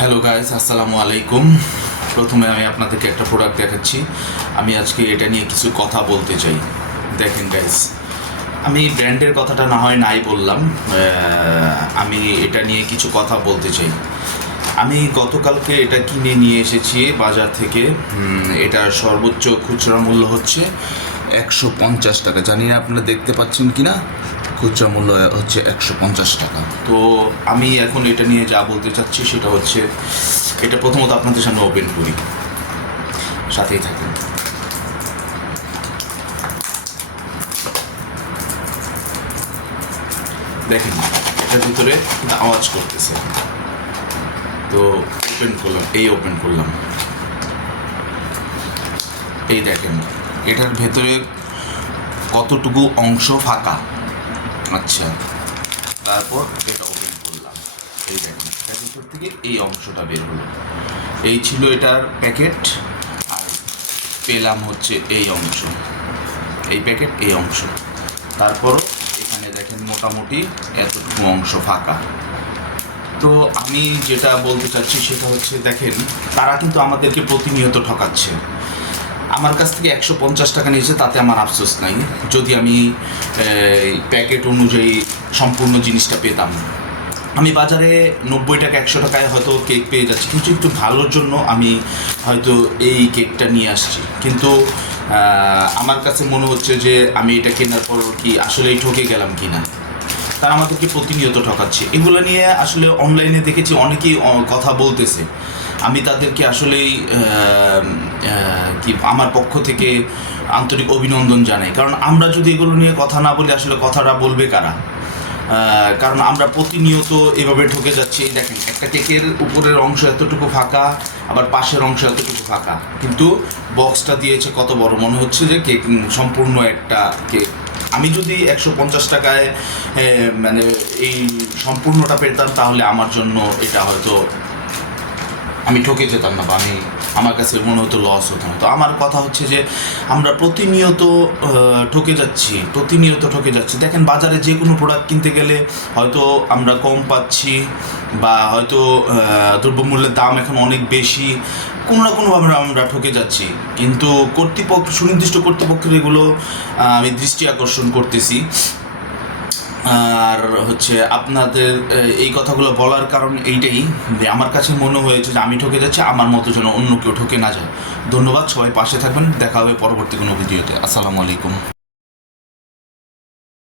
Hello guys, আসসালামু আলাইকুম। প্রথমে আমি আপনাদেরকে একটা প্রোডাক্ট দেখাচ্ছি। আমি আজকে এটা নিয়ে কিছু কথা বলতে চাই। দেখেন গাইস, আমি ব্র্যান্ডের কথাটা না হয় নাই বললাম, আমি এটা নিয়ে কিছু কথা বলতে চাই। আমি গতকালকে এটা কিনে নিয়ে এসেছি বাজার থেকে। এটার সর্বোচ্চ খুচরা মূল্য হচ্ছে 150 টাকা। জানি না আপনারা দেখতে পাচ্ছেন কি না, খুচরা মূল্য হচ্ছে 150 টাকা। তো আমি এখন এটা নিয়ে যা বলতে চাচ্ছি সেটা হচ্ছে, এটা প্রথমত আপনাদের সামনে ওপেন করি, সাথেই থাকুন। দেখেন, এটার ভিতরে কিন্তু আওয়াজ করতেছে। তো ওপেন করলাম, ওপেন করলাম, এই দেখেন এটার ভেতরে কতটুকু অংশ ফাঁকা। আচ্ছা, তারপর এটা ওপেন করলাম, এই দেখেন এটার ভিতর থেকে এই অংশটা বের হলো। এই ছিল এটার প্যাকেট, আর পেলাম হচ্ছে এই অংশ, এই প্যাকেট, এই অংশ। তারপরও এখানে দেখেন মোটামুটি এতটুকু অংশ ফাঁকা। তো আমি যেটা বলতে চাচ্ছি সেটা হচ্ছে, দেখেন তারা কিন্তু আমাদেরকে প্রতিনিয়ত ঠকাচ্ছে। আমার কাছ থেকে 150 টাকা নিয়েছে, তাতে আমার আফসোস নাই, যদি আমি প্যাকেট অনুযায়ী সম্পূর্ণ জিনিসটা পেতাম। আমি বাজারে 90 টাকা 100 টাকায় হয়তো কেক পেয়ে যাচ্ছি, কিন্তু একটু ভালোর জন্য আমি হয়তো এই কেকটা নিয়ে আসছি। কিন্তু আমার কাছে মনে হচ্ছে যে আমি এটা কেনার পর কি আসলেই ঠকে গেলাম কি না। তারা আমাদেরকে প্রতিনিয়ত ঠকাচ্ছে। এগুলো নিয়ে আসলে অনলাইনে দেখেছি অনেকেই কথা বলতেছে। আমি তাদেরকে আসলেই কি আমার পক্ষ থেকে আন্তরিক অভিনন্দন জানাই। কারণ আমরা যদি এগুলো নিয়ে কথা না বলি, আসলে কথাটা বলবে কারা? কারণ আমরা প্রতিনিয়ত এভাবে ঠকে যাচ্ছি। দেখেন, একটা কেকের উপরের অংশ এতটুকু ফাঁকা, আবার পাশের অংশ এতটুকু ফাঁকা, কিন্তু বক্সটা দিয়েছে কত বড়, মনে হচ্ছে যে কেক সম্পূর্ণ একটা কেক। আমি যদি 150 টাকায় মানে এই সম্পূর্ণটা পেতাম, তাহলে আমার জন্য এটা হয়তো আমি ঠকে যেতাম না, বা আমার কাছে মনে হতো লস হতো না। তো আমার কথা হচ্ছে যে আমরা প্রতিনিয়ত ঠকে যাচ্ছি। দেখেন, বাজারে যে কোনো প্রোডাক্ট কিনতে গেলে হয়তো আমরা কম পাচ্ছি, বা হয়তো দ্রব্যমূল্যের দাম এখন অনেক বেশি, কোনো না কোনোভাবে আমরা ঠকে যাচ্ছি। কিন্তু সুনির্দিষ্ট কর্তৃপক্ষের এগুলো আমি দৃষ্টি আকর্ষণ করতেছি। আর হচ্ছে আপনাদের এই কথাগুলো বলার কারণ এইটাই যে আমার কাছে মনে হয়েছে যে আমি ঠকে যাচ্ছি, আমার মতো যেন অন্য কেউ ঠকে না যায়। ধন্যবাদ, সবাই পাশে থাকবেন। দেখা হবে পরবর্তী কোনো ভিডিওতে। আসসালামু আলাইকুম।